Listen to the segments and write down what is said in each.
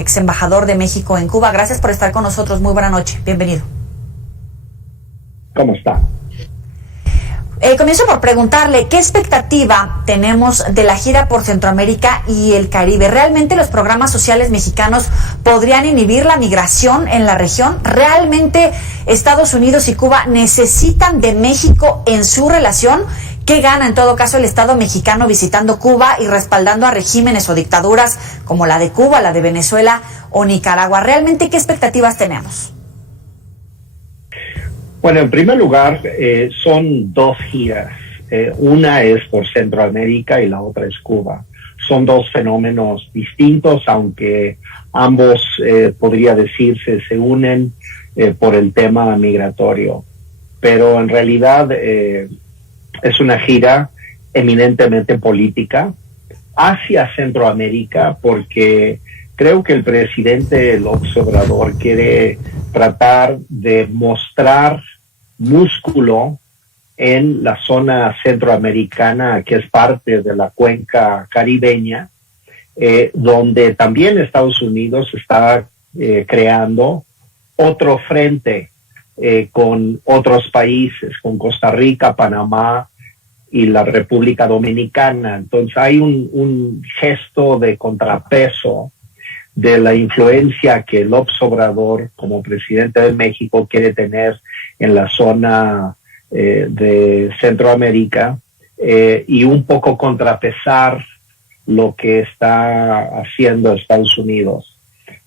ex embajador de México en Cuba. Gracias por estar con nosotros. Muy buena noche. Bienvenido. ¿Cómo está? Comienzo por preguntarle, ¿qué expectativa tenemos de la gira por Centroamérica y el Caribe? ¿Realmente los programas sociales mexicanos podrían inhibir la migración en la región? ¿Realmente Estados Unidos y Cuba necesitan de México en su relación? ¿Qué gana en todo caso el Estado mexicano visitando Cuba y respaldando a regímenes o dictaduras como la de Cuba, la de Venezuela o Nicaragua? ¿Realmente qué expectativas tenemos? Bueno, en primer lugar, son dos giras. Una es por Centroamérica y la otra es Cuba. Son dos fenómenos distintos, aunque ambos, podría decirse, se unen por el tema migratorio. Pero en realidad es una gira eminentemente política hacia Centroamérica, porque creo que el presidente López Obrador quiere tratar de mostrar músculo en la zona centroamericana, que es parte de la cuenca caribeña, donde también Estados Unidos está creando otro frente con otros países, con Costa Rica, Panamá y la República Dominicana. Entonces hay un gesto de contrapeso de la influencia que López Obrador, como presidente de México, quiere tener en la zona de Centroamérica, y un poco contrapesar lo que está haciendo Estados Unidos.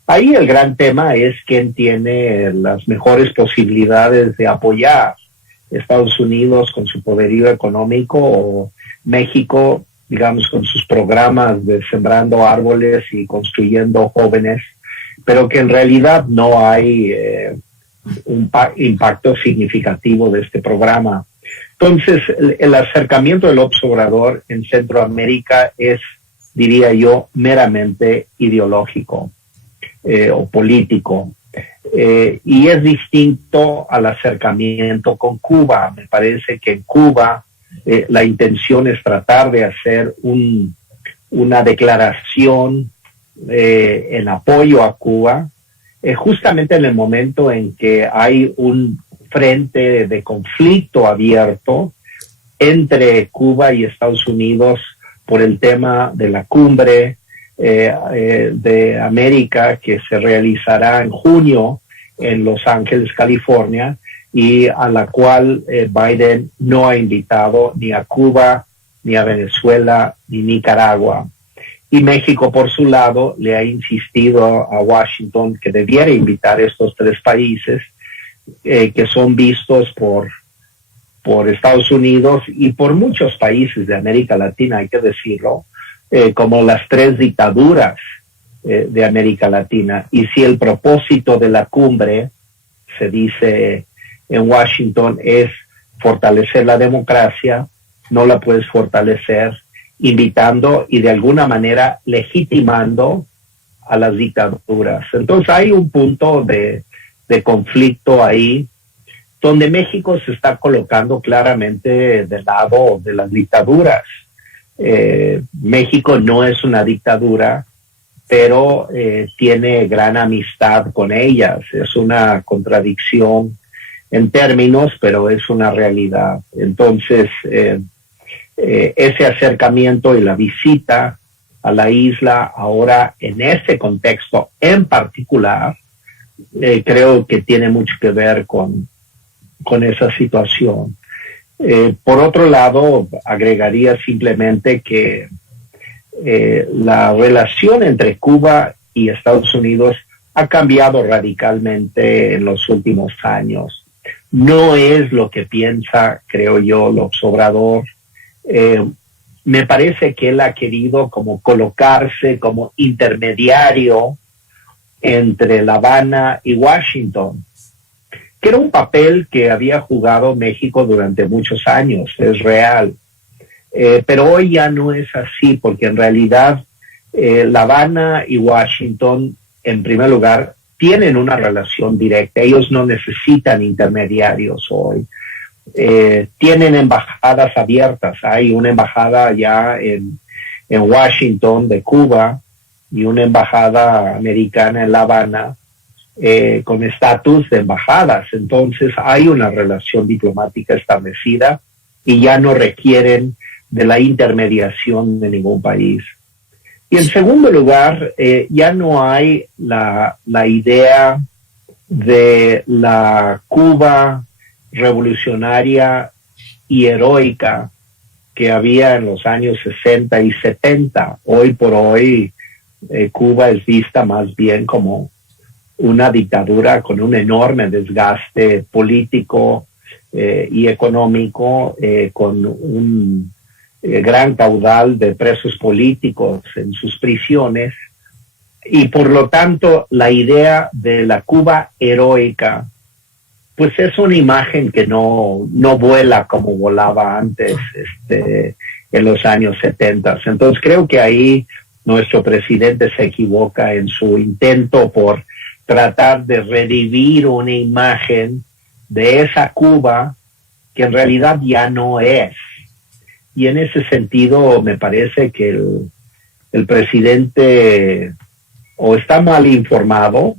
Ahí el gran tema es quién tiene las mejores posibilidades de apoyar, Estados Unidos con su poderío económico o México, digamos, con sus programas de sembrando árboles y construyendo jóvenes, pero que en realidad no hay un impacto significativo de este programa. Entonces, el acercamiento del López Obrador en Centroamérica es, diría yo, meramente ideológico o político. Y es distinto al acercamiento con Cuba. Me parece que en Cuba la intención es tratar de hacer una declaración en apoyo a Cuba, justamente en el momento en que hay un frente de conflicto abierto entre Cuba y Estados Unidos por el tema de la cumbre de América que se realizará en junio en Los Ángeles, California, y a la cual Biden no ha invitado ni a Cuba, ni a Venezuela, ni Nicaragua. Y México, por su lado, le ha insistido a Washington que debiera invitar a estos tres países que son vistos por Estados Unidos y por muchos países de América Latina, hay que decirlo, como las tres dictaduras de América Latina. Y si el propósito de la cumbre, se dice en Washington, es fortalecer la democracia, no la puedes fortalecer invitando y de alguna manera legitimando a las dictaduras. Entonces hay un punto de conflicto ahí, donde México se está colocando claramente del lado de las dictaduras. México no es una dictadura, pero tiene gran amistad con ellas. Es una contradicción en términos, pero es una realidad. Entonces, ese acercamiento y la visita a la isla ahora en este contexto en particular, creo que tiene mucho que ver con esa situación. Por otro lado, agregaría simplemente que la relación entre Cuba y Estados Unidos ha cambiado radicalmente en los últimos años. No es lo que piensa, creo yo, López Obrador. Me parece que él ha querido como colocarse como intermediario entre La Habana y Washington, que era un papel que había jugado México durante muchos años, es real. Pero hoy ya no es así, porque en realidad La Habana y Washington, en primer lugar, tienen una relación directa. Ellos no necesitan intermediarios hoy. Tienen embajadas abiertas. Hay una embajada ya en Washington de Cuba, y una embajada americana en La Habana con estatus de embajadas. Entonces hay una relación diplomática establecida y ya no requieren de la intermediación de ningún país. Y en segundo lugar, ya no hay la idea de la Cuba revolucionaria y heroica que había en los años 60 y 70. Hoy por hoy, Cuba es vista más bien como una dictadura con un enorme desgaste político y económico, con un gran caudal de presos políticos en sus prisiones, y por lo tanto la idea de la Cuba heroica pues es una imagen que no vuela como volaba antes en los años 70. Entonces creo que ahí nuestro presidente se equivoca en su intento por tratar de revivir una imagen de esa Cuba que en realidad ya no es. Y en ese sentido me parece que el presidente o está mal informado,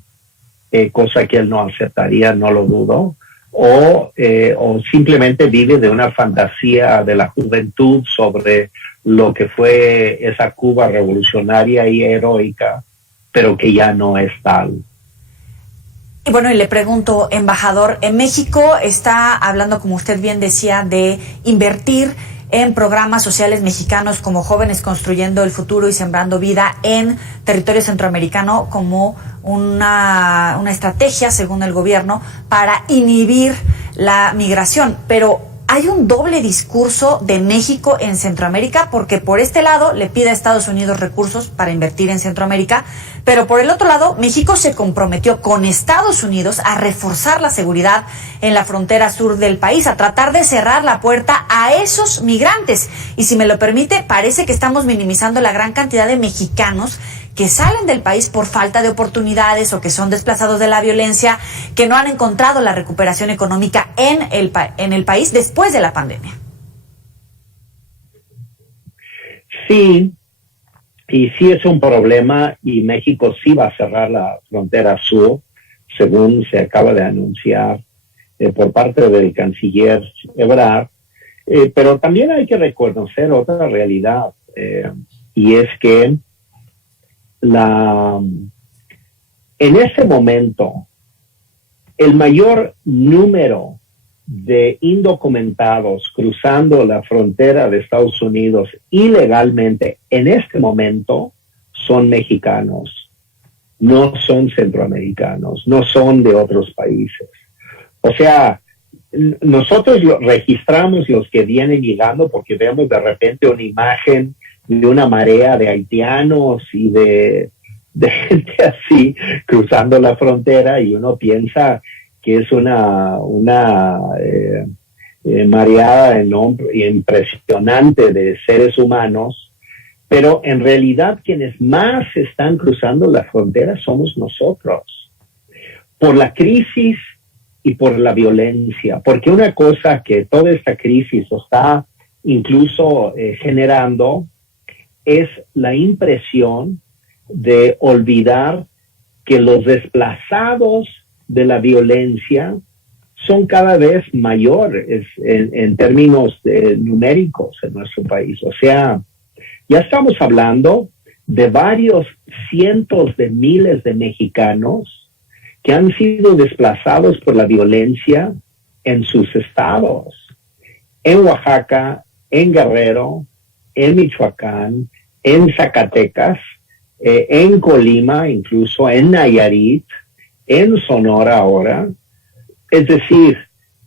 cosa que él no aceptaría, no lo dudo, o simplemente vive de una fantasía de la juventud sobre lo que fue esa Cuba revolucionaria y heroica, pero que ya no es tal. Y bueno, y le pregunto, embajador, en México está hablando, como usted bien decía, de invertir en programas sociales mexicanos como Jóvenes Construyendo el Futuro y Sembrando Vida en territorio centroamericano como una estrategia, según el gobierno, para inhibir la migración. Pero hay un doble discurso de México en Centroamérica, porque por este lado le pide a Estados Unidos recursos para invertir en Centroamérica, pero por el otro lado México se comprometió con Estados Unidos a reforzar la seguridad en la frontera sur del país, a tratar de cerrar la puerta a esos migrantes. Y si me lo permite, parece que estamos minimizando la gran cantidad de mexicanos que salen del país por falta de oportunidades o que son desplazados de la violencia, que no han encontrado la recuperación económica en el país después de la pandemia. Sí, y sí es un problema, y México sí va a cerrar la frontera sur, según se acaba de anunciar por parte del canciller Ebrard, pero también hay que reconocer otra realidad, y es que en ese momento, el mayor número de indocumentados cruzando la frontera de Estados Unidos ilegalmente en este momento son mexicanos, no son centroamericanos, no son de otros países. O sea, nosotros registramos los que vienen llegando porque vemos de repente una imagen de una marea de haitianos y de gente así cruzando la frontera, y uno piensa que es una mareada impresionante de seres humanos, pero en realidad quienes más están cruzando la frontera somos nosotros, por la crisis y por la violencia, porque una cosa que toda esta crisis está incluso generando es la impresión de olvidar que los desplazados de la violencia son cada vez mayores en términos numéricos en nuestro país. O sea, ya estamos hablando de varios cientos de miles de mexicanos que han sido desplazados por la violencia en sus estados, en Oaxaca, en Guerrero, en Michoacán, en Zacatecas, en Colima, incluso en Nayarit, en Sonora ahora. Es decir,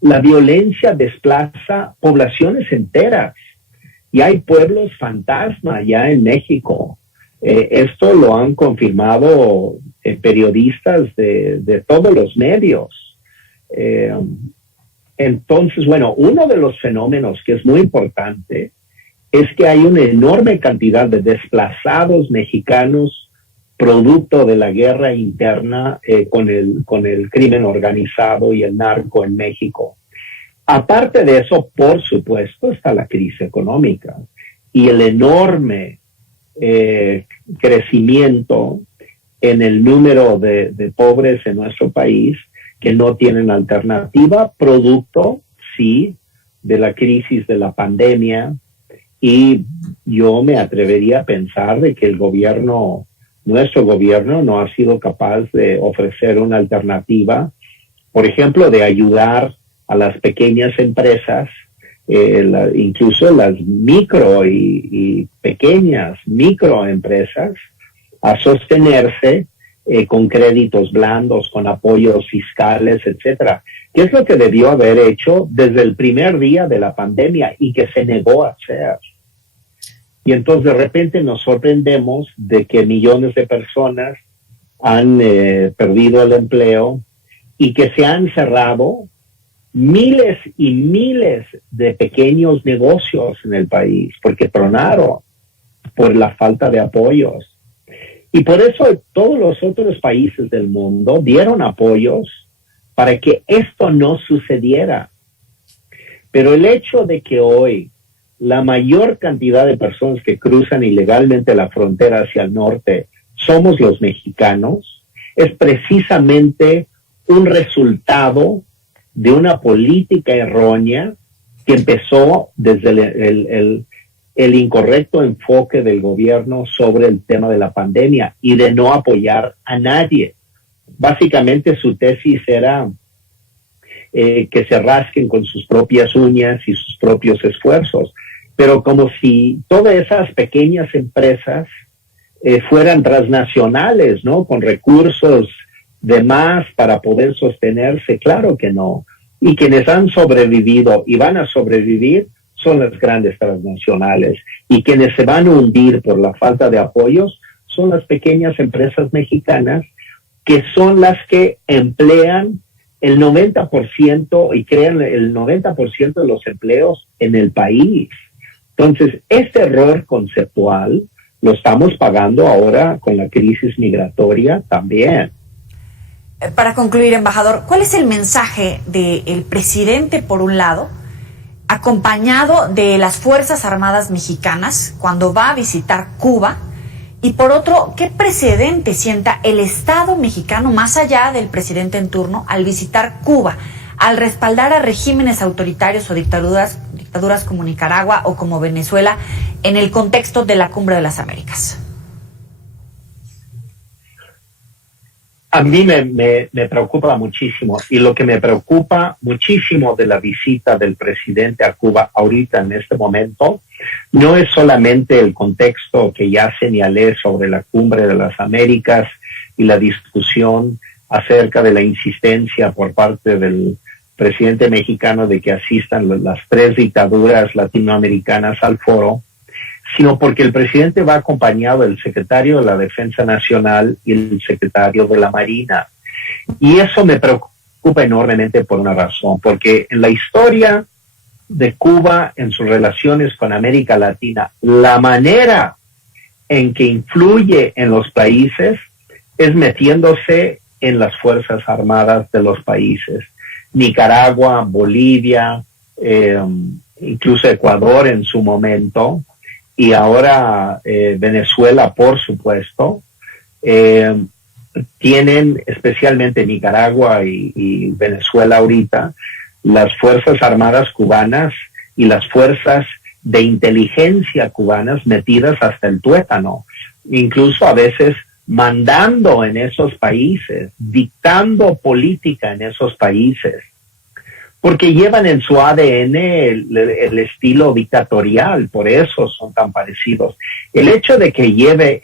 la violencia desplaza poblaciones enteras y hay pueblos fantasma ya en México. Esto lo han confirmado periodistas de todos los medios. Entonces, bueno, uno de los fenómenos que es muy importante es que hay una enorme cantidad de desplazados mexicanos producto de la guerra interna con el crimen organizado y el narco en México. Aparte de eso, por supuesto, está la crisis económica y el enorme crecimiento en el número de pobres en nuestro país que no tienen alternativa, producto, sí, de la crisis de la pandemia. Y yo me atrevería a pensar de que nuestro gobierno no ha sido capaz de ofrecer una alternativa, por ejemplo, de ayudar a las pequeñas empresas, incluso las micro y pequeñas microempresas, a sostenerse con créditos blandos, con apoyos fiscales, etcétera. ¿Qué es lo que debió haber hecho desde el primer día de la pandemia y que se negó a hacer? Y entonces de repente nos sorprendemos de que millones de personas han perdido el empleo y que se han cerrado miles y miles de pequeños negocios en el país porque tronaron por la falta de apoyos. Y por eso todos los otros países del mundo dieron apoyos para que esto no sucediera. Pero el hecho de que hoy la mayor cantidad de personas que cruzan ilegalmente la frontera hacia el norte somos los mexicanos, es precisamente un resultado de una política errónea que empezó desde el incorrecto enfoque del gobierno sobre el tema de la pandemia y de no apoyar a nadie. Básicamente su tesis era que se rasquen con sus propias uñas y sus propios esfuerzos, pero como si todas esas pequeñas empresas fueran transnacionales, ¿no? Con recursos de más para poder sostenerse. Claro que no. Y quienes han sobrevivido y van a sobrevivir son las grandes transnacionales. Y quienes se van a hundir por la falta de apoyos son las pequeñas empresas mexicanas, que son las que emplean el 90% y crean el 90% de los empleos en el país. Entonces, este error conceptual lo estamos pagando ahora con la crisis migratoria también. Para concluir, embajador, ¿cuál es el mensaje del presidente, por un lado, acompañado de las Fuerzas Armadas mexicanas cuando va a visitar Cuba? Y por otro, ¿qué precedente sienta el Estado mexicano, más allá del presidente en turno, al visitar Cuba, al respaldar a regímenes autoritarios o dictaduras como Nicaragua o como Venezuela en el contexto de la Cumbre de las Américas? A mí me preocupa muchísimo, y lo que me preocupa muchísimo de la visita del presidente a Cuba ahorita en este momento no es solamente el contexto que ya señalé sobre la Cumbre de las Américas y la discusión acerca de la insistencia por parte del presidente mexicano de que asistan las 3 dictaduras latinoamericanas al foro, sino porque el presidente va acompañado del secretario de la Defensa Nacional y el secretario de la Marina. Y eso me preocupa enormemente por una razón, porque en la historia de Cuba, en sus relaciones con América Latina, la manera en que influye en los países es metiéndose en las Fuerzas Armadas de los países. Nicaragua, Bolivia, incluso Ecuador en su momento, y ahora Venezuela, por supuesto, tienen, especialmente Nicaragua y Venezuela ahorita, las Fuerzas Armadas cubanas y las fuerzas de inteligencia cubanas metidas hasta el tuétano, incluso a veces mandando en esos países, dictando política en esos países, porque llevan en su ADN el estilo dictatorial, por eso son tan parecidos. El hecho de que lleve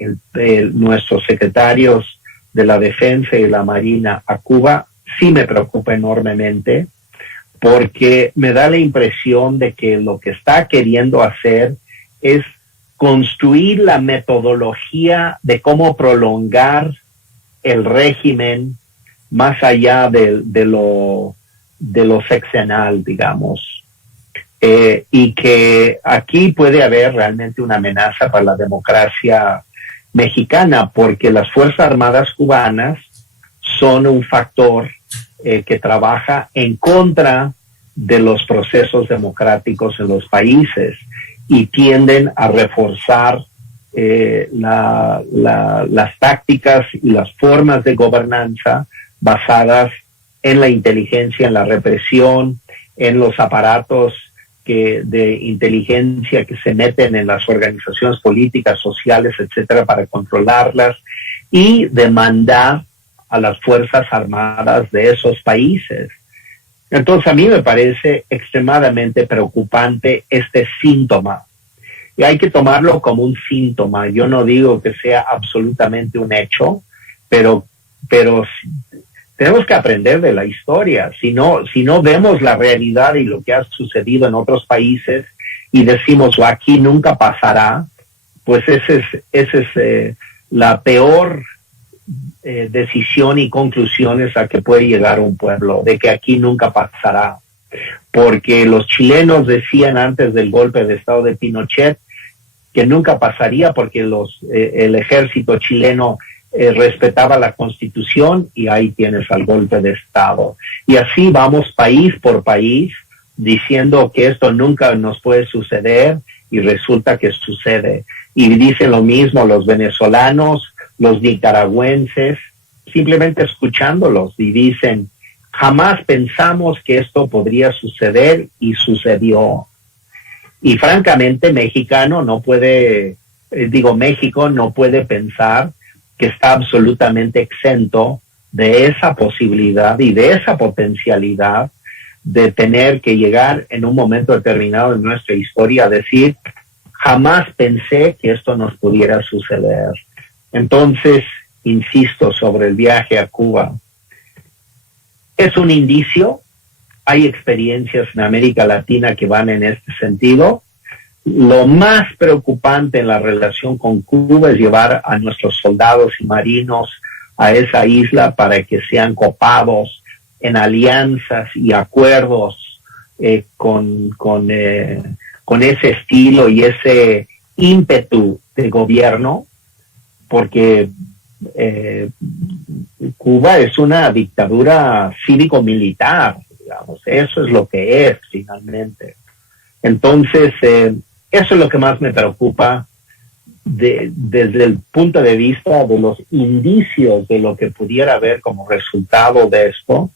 nuestros secretarios de la Defensa y la Marina a Cuba sí me preocupa enormemente, porque me da la impresión de que lo que está queriendo hacer es construir la metodología de cómo prolongar el régimen más allá de lo sexenal, digamos. Y que aquí puede haber realmente una amenaza para la democracia mexicana, porque las Fuerzas Armadas cubanas son un factor que trabaja en contra de los procesos democráticos en los países y tienden a reforzar las tácticas y las formas de gobernanza basadas en la inteligencia, en la represión, en los aparatos de inteligencia que se meten en las organizaciones políticas, sociales, etcétera, para controlarlas y demandar a las Fuerzas Armadas de esos países. Entonces, a mí me parece extremadamente preocupante este síntoma. Y hay que tomarlo como un síntoma. Yo no digo que sea absolutamente un hecho, pero tenemos que aprender de la historia. Si no vemos la realidad y lo que ha sucedido en otros países y decimos, aquí nunca pasará, pues esa es la peor decisión y conclusiones a que puede llegar un pueblo, de que aquí nunca pasará. Porque los chilenos decían antes del golpe de Estado de Pinochet que nunca pasaría porque el ejército chileno respetaba la Constitución, y ahí tienes al golpe de Estado. Y así vamos país por país diciendo que esto nunca nos puede suceder y resulta que sucede. Y dicen lo mismo los venezolanos, los nicaragüenses, simplemente escuchándolos, y dicen, jamás pensamos que esto podría suceder y sucedió. Y francamente México no puede pensar que está absolutamente exento de esa posibilidad y de esa potencialidad de tener que llegar en un momento determinado en nuestra historia a decir, jamás pensé que esto nos pudiera suceder. Entonces, insisto sobre el viaje a Cuba. Es un indicio. Hay experiencias en América Latina que van en este sentido. Lo más preocupante en la relación con Cuba es llevar a nuestros soldados y marinos a esa isla para que sean copados en alianzas y acuerdos con ese estilo y ese ímpetu de gobierno, porque Cuba es una dictadura cívico-militar, digamos, eso es lo que es finalmente. Entonces, eso es lo que más me preocupa desde el punto de vista de los indicios de lo que pudiera haber como resultado de esto,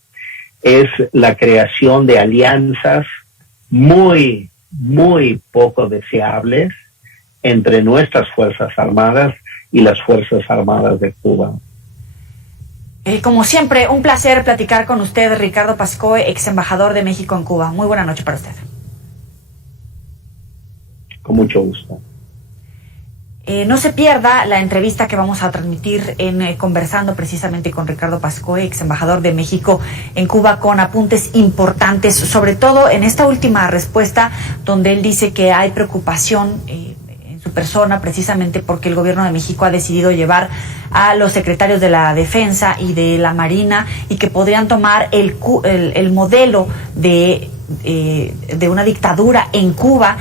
es la creación de alianzas muy, muy poco deseables entre nuestras Fuerzas Armadas y las Fuerzas Armadas de Cuba. Como siempre, un placer platicar con usted, Ricardo Pascoe, ex embajador de México en Cuba. Muy buena noche para usted. Con mucho gusto. No se pierda la entrevista que vamos a transmitir conversando precisamente con Ricardo Pascoe, ex embajador de México en Cuba, con apuntes importantes, sobre todo en esta última respuesta donde él dice que hay preocupación en su persona precisamente porque el gobierno de México ha decidido llevar a los secretarios de la Defensa y de la Marina y que podrían tomar el modelo de una dictadura en Cuba,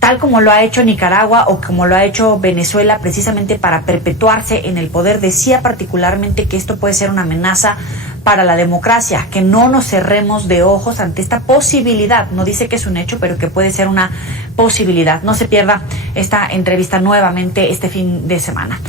tal como lo ha hecho Nicaragua o como lo ha hecho Venezuela, precisamente para perpetuarse en el poder. Decía particularmente que esto puede ser una amenaza para la democracia, que no nos cerremos de ojos ante esta posibilidad. No dice que es un hecho, pero que puede ser una posibilidad. No se pierda esta entrevista nuevamente este fin de semana.